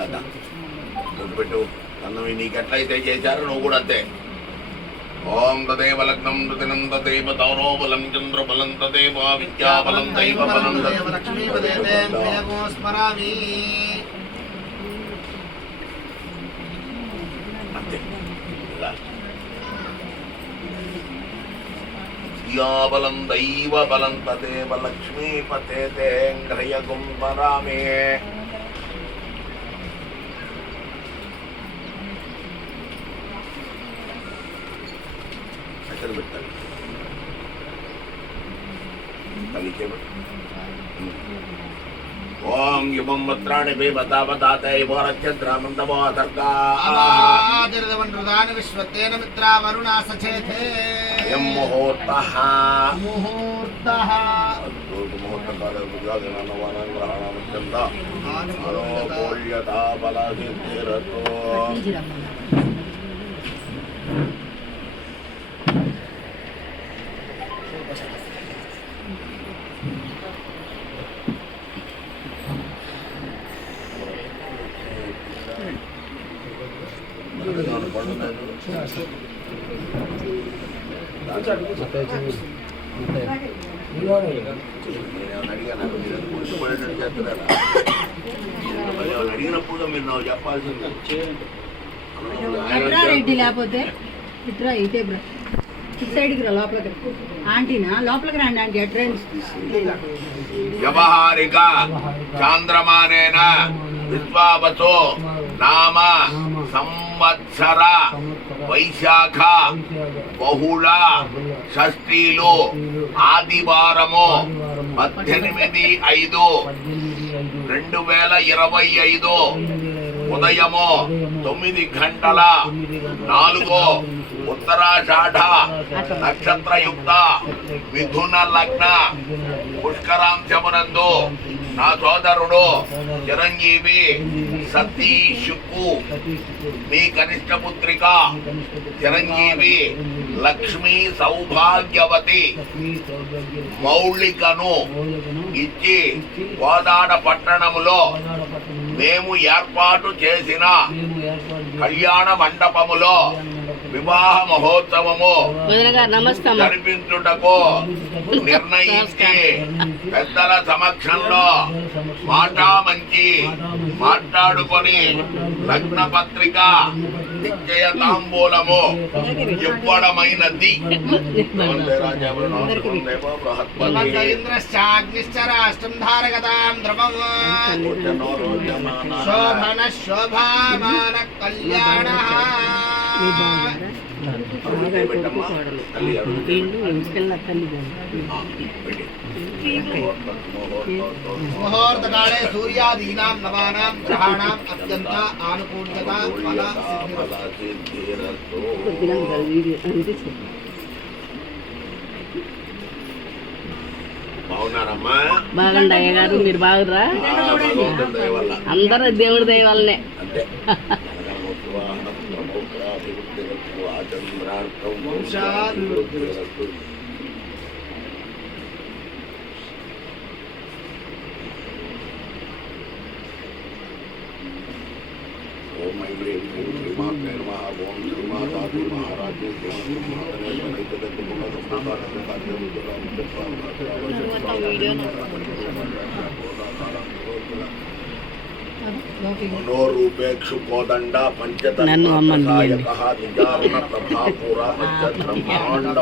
లత ముట్టు పెట్టు అన్నం నీకు ఎట్లయితే చేశారో నువ్వు కూడా అంతే. ఓం తదేవ లగ్నం దినం తదేవ తౌరో బలం చంద్ర బలం తదేవ విద్యా బలం దైవ బలం స్మరామి. అంతే. విద్యా బలం దైవ బలం తదేవ లక్ష్మీపతే గ్రహయగుం పరామే. పెట్టాలి ఓం యువం వత్రాణి బతావతాతైవరక్షద్రామంతమోతర్గాని విశ్వతేన మిత్రా వరుణా సచేతే ముహూర్తః ముహూర్తః అడిగినప్పుడు మీరు నాకు చెప్పాల్సింది. రెడ్డి లేకపోతే ఇట్రా ఇటే బ్రా ఇటు సైడ్కి రా లోపలికి ఆంటీనా లోపలికి రండి ఆంటీ అట్రెండ్స్ వ్యవహారిక చాంద్రమానేన విశ్వావసో నామ సంవత్సర వైశాఖ బహుళ షష్ఠీలు ఆదివారము 18/5/2025 ఉదయము 9 గంటల 4 ఉత్తరాషాఢ నక్షత్రయుక్త మిథున లగ్న పుష్కరాంశమునందు నా సోదరుడు చిరంజీవి సతీష్కు మీ కనిష్ట పుత్రిక చిరంజీవి లక్ష్మీ సౌభాగ్యవతి మౌళికను ఇచ్చి కోదాడ పట్టణములో మేము ఏర్పాటు చేసిన కళ్యాణ మండపములో వివాహ మహోత్సవము జరిపించుటకు నిర్ణయించి పెద్దల సమక్షంలో మాటామంచి మాట్లాడుకొని లగ్న పత్రిక నిశ్చయ తాంబూలము ఇవ్వడమైనది. శోభన శోభామాన కళ్యాణ ముహూర్తకాలే సూర్యాదీనాం నవానాం గ్రహాణాం అత్యంత ఆనుకూల్యత ఫల బాగున్నారమ్మా? బాగుండి అయ్య గారు, మీరు బాగురా? అందరూ దేవుడి దయ వల్లనే. ఓం ఐం శ్రీమాత్రే నమః. ఓం శ్రీమాతాది మహారాజే మనోరూపేక్షు కోదండ పంచతన్మాయక నిజారుణ ప్రభాపూర బ్రహ్మాండ